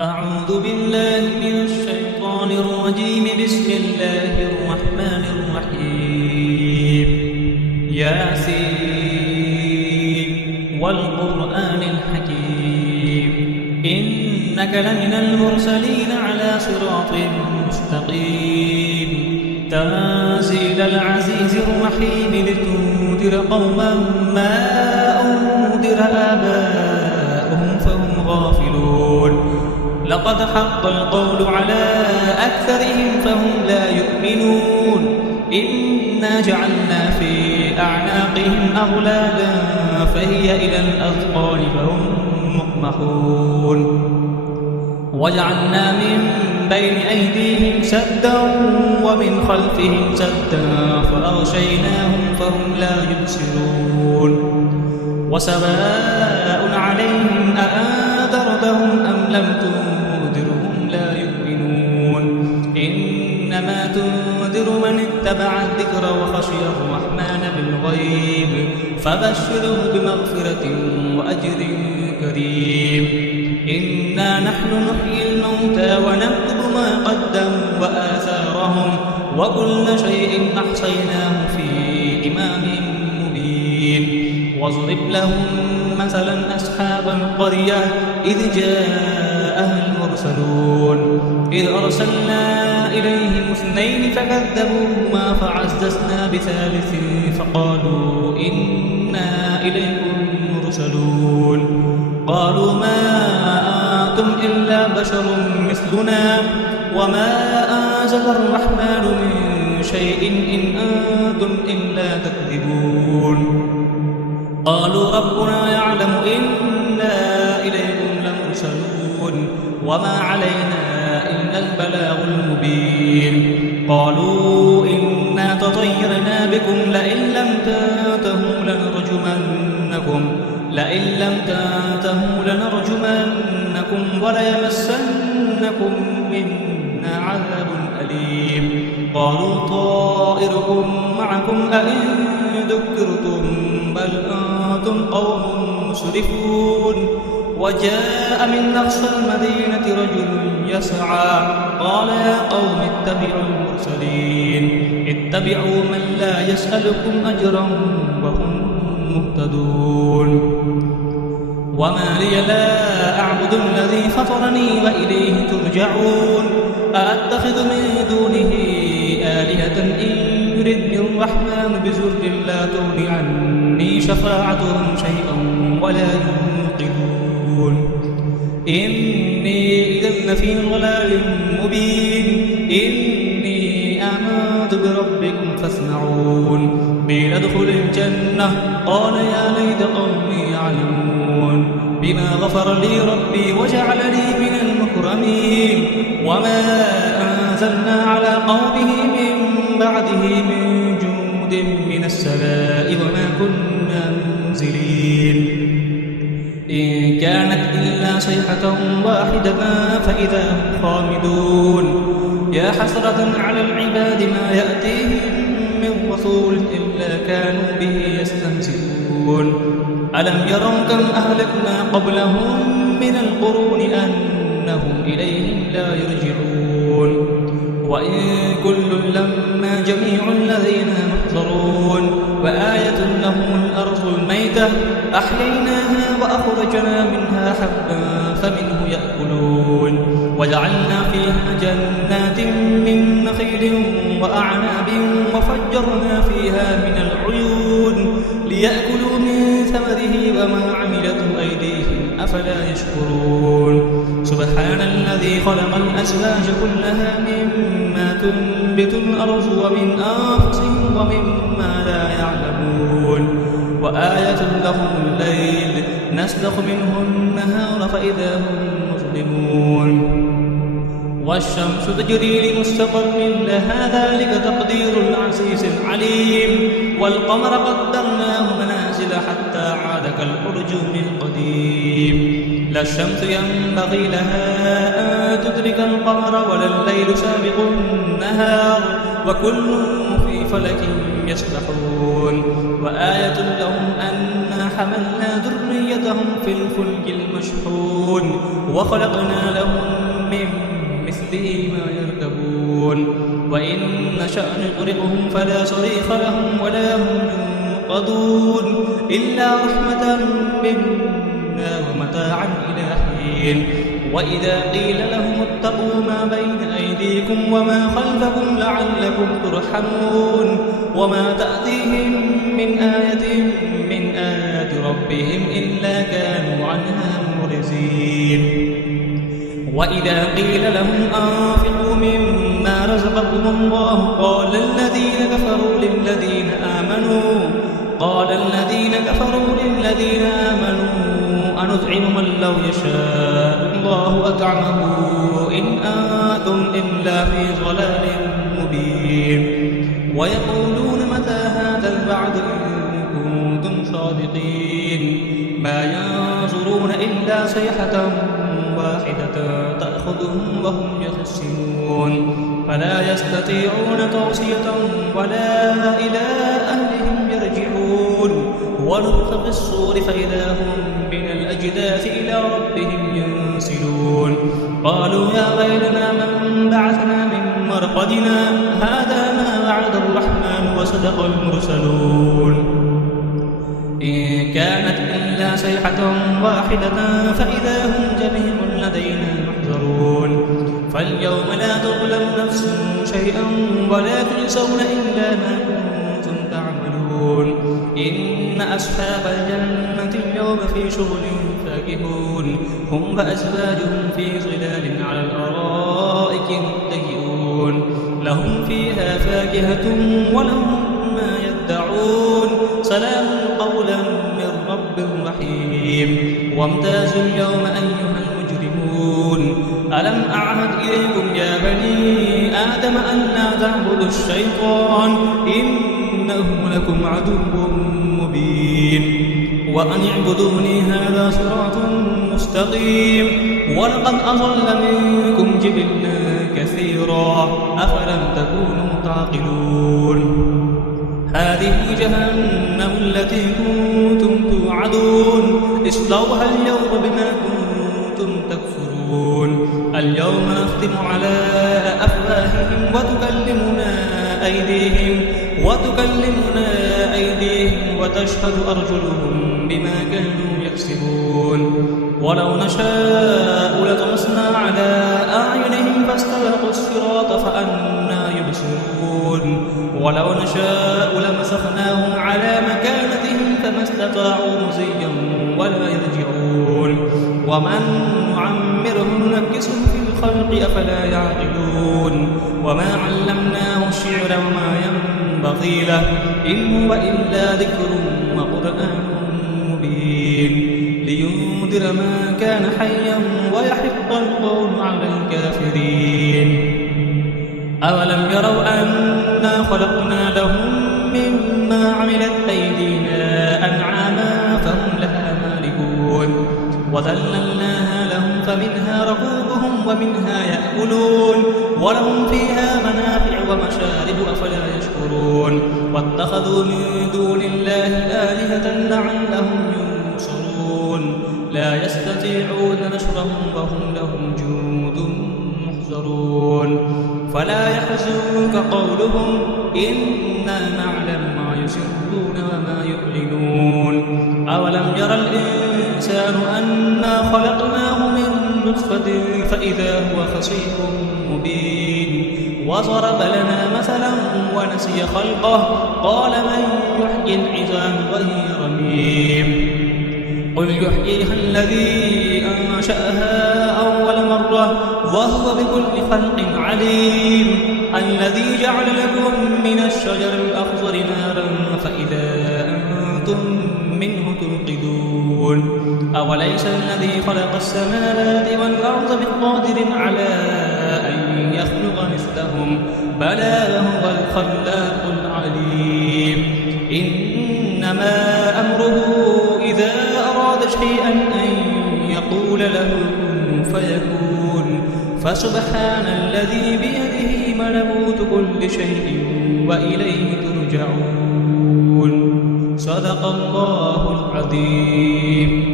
أعوذ بالله من الشيطان الرجيم. بسم الله الرحمن الرحيم. ياسين والقرآن الحكيم إنك لمن المرسلين على صراط مستقيم تنزيل العزيز الرحيم لتنذر قوما ما أنذر آباؤهم فهم غافلون. لقد حق القول على أكثرهم فهم لا يؤمنون. إنا جعلنا في أعناقهم أغلالا فهي إلى الأذقان فهم مقمحون. وجعلنا من بين أيديهم سدا ومن خلفهم سدا فأغشيناهم فهم لا يبصرون. وسواء عليهم أأنذرتهم أم لم تنذرهم لا يؤمنون. إنما تنذر من اتبع الذكر وخشي الرحمن بالغيب فبشره بمغفرة وأجر كريم. إنا نحن نحيي الموتى ونكتب ما قدموا وآثارهم وكل شيء أحصيناه في إمام مبين. واضرب لهم مثلا أصحاب القرية إذ جاءها المرسلون إذ أرسلنا إليهم اثنين فكذبوهما فعززنا بثالث فقالوا إنا إليكم مرسلون. قالوا ما أنتم إلا بشر مثلنا وما أنزل الرحمن من شيء إن أنتم إلا تكذبون. قالوا ربنا يعلم إنا إليكم لمرسلون وما علينا إلا البلاغ المبين. قالوا إنا تطيرنا بكم لئن لم تنتهوا لنرجمنكم وليمسنكم منا عذاب أليم. قالوا طائركم معكم أئن ذكرتم بل أنتم قوم مسرفون. وجاء من أقصى المدينة رجل يسعى قال يا قوم اتبعوا المرسلين اتبعوا من لا يسألكم أجرا وهم مهتدون. وما لي لا أعبد الذي فطرني وإليه ترجعون. أأتخذ من دونه آلهة إن يردني الرحمن بضر لا تغن عني شفاعتهم شيئا ولا ينقذون. إني إذا لفي ضلال مبين. إني آمنت بربكم فاسمعون. قيل ادخل الجنة قال يا ليت قومي يعلمون بما غفر لي ربي وجعلني من المكرمين. وما أنزلنا على قومه من بعده من جند من السماء وما كنا منزلين. إن كانت إلا صيحة واحدة فإذا هم خامدون. يا حسرة على العباد ما يأتيهم من رسول إلا كانوا به يستهزئون. ألم يروا كم أهلكنا قبلهم من القرون أنهم إليهم لا يرجعون. وإن كل لما جميع الذين محضرون. وآية لهم الأرض الميتة أحييناها وأخرجنا منها حبا فمنه يأكلون. وجعلنا فيها جنات من نخيل وأعناب وفجرنا فيها من العيون ليأكلوا من ثمره وما عملته أيديهم أفلا يشكرون. سبحان الذي خلق الأزواج كلها مما تنبت الأرض ومن أنفسهم ومما لا يعلمون. وآية لهم الليل نسلخ منه النهار فإذا هم مظلمون. والشمس تجري لمستقر لها ذلك تقدير العزيز العليم. والقمر قدرناه منازل حتى عاد كالأرجون القديم. لا الشمس ينبغي لها أن تدرك القمر ولا الليل سابق النهار وكل في فلك يسبحون. وآية لهم أنا حملنا ذريتهم في الفلك المشحون وخلقنا لهم تغرقهم فلا صريخ لهم ولا هم ينقذون إلا رحمة منا ومتاعا إلى حين وإذا قيل لهم اتقوا ما بين أيديكم وما خلفكم لعلكم ترحمون وما تأتيهم من آية من آيات ربهم إلا كانوا عنها معرضين وإذا قيل لهم أنفقوا مما رزقكم الله قال الذين كفروا للذين آمنوا أنطعم من لو يشاء الله أطعمه إن أنتم إلا في ضلال مبين ويقولون متى هذا الوعد إن كنتم صادقين ما ينظرون إلا صيحة واحدة تأخذهم وهم يخسرون فلا يستطيعون توصية ولا إلى أهلهم يرجعون ونفخ في الصور فإذا هم من الأجداث إلى ربهم ينسلون قالوا يا ويلنا من بعثنا من مرقدنا هذا ما وعد الرحمن وصدق المرسلون إن كانت إلا صيحة واحدة فإذا هم جميع لدينا محضرون فاليوم لا تظلم نفس شيئا ولا تجزون إلا ما كنتم تعملون إن أصحاب الجنة اليوم في شغل فاكهون هم وأزواجهم في ظلال على الأرائك متكئون لهم فيها فاكهة ولهم ما يدعون سلام قولا من رب رحيم وامتازوا اليوم أيها المجرمون ألم أعهد إليكم يا بني آدم أن لا تعبدوا الشيطان إنه لكم عدو مبين وأن اعبدوني هذا صراط مستقيم ولقد أضل منكم جبلا كثيرا أفلم تكونوا تعقلون هذه جهنم التي كنتم توعدون اصلوها اليوم بما كنتم تكفرون اليوم نختم على أفواههم وتكلمنا أيديهم وتشهد أرجلهم بما كانوا يكسبون ولو نشاء لطمسنا على أعينهم فاستبقوا الصراط فأنى يبصرون ولو نشاء لمسخناهم على مكانتهم فما استطاعوا مزيا ولا يرجعون ومن نعمره ننكسه في الخلق أفلا يعقلون وما علمناه الشعر وما ينبغي له إن هو إلا ذكر وقرآن مبين لينذر ما كان حيا ويحق القول على الكافرين أولم يروا أنا خلقنا لهم مما عملت أيدينا أنعاما فهم لها مالكون وذللناها لهم فمنها ركوبهم ومنها يأكلون ولهم فيها منافع ومشارب أفلا يشكرون واتخذوا من دون الله آلهة لعلهم ينصرون لا يستطيعون نصرهم وهم لهم جند محضرون فلا يحزنك قولهم إنا نعلم ما يسرون وما يعلنون أولم يرى الإنسان أنا خلقناه من نطفة فإذا هو خصيم مبين وضرب لنا مثلا ونسي خلقه قال من يحيي العظام وهي رميم قل يحييها الذي أنشأها أول مرة وهو بكل خلق عليم الذي جعل لكم من الشجر الأخضر نارا فإذا أنتم منه توقدون أوليس الذي خلق السماوات والأرض بقادر على أن يخلق مثلهم بلى وهو الخلاق العليم إنما أمره إذا أراد شيئا أن يقول له كن فيكون فسبحان الذي بيده ملكوت كل شيء وإليه ترجعون صدق الله العظيم.